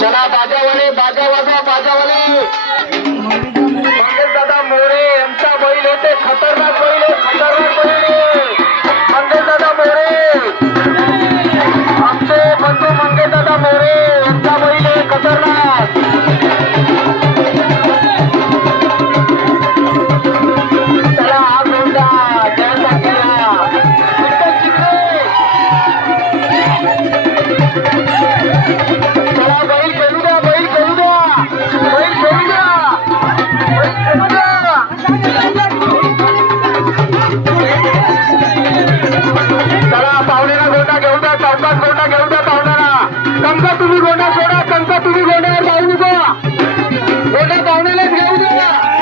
चला बाजावाले बाजा वाजा बाजावाले मंगेश दादा मोरे यांचा बैल होते खतरनाक बैल खतरनाक बैल मंगेश दादा मोरे आमचे बंधू मंगेश दादा मोरे यांचा बैल खतरनाक चला हा गोंडा जयंत चला बैल खेळू द्या बैल खेळू द्या बैल खेळू द्या बैल खेळू द्या चला पाहुण्याला गोंडा घेऊन द्या चौकात गोंडा घेऊन द्या पाहुण्याला कंका तुम्ही गोंडा सोडा कंका तुम्ही गोंड्यावर जाऊ नका गोंडा पाहुण्यालाच घेऊ द्या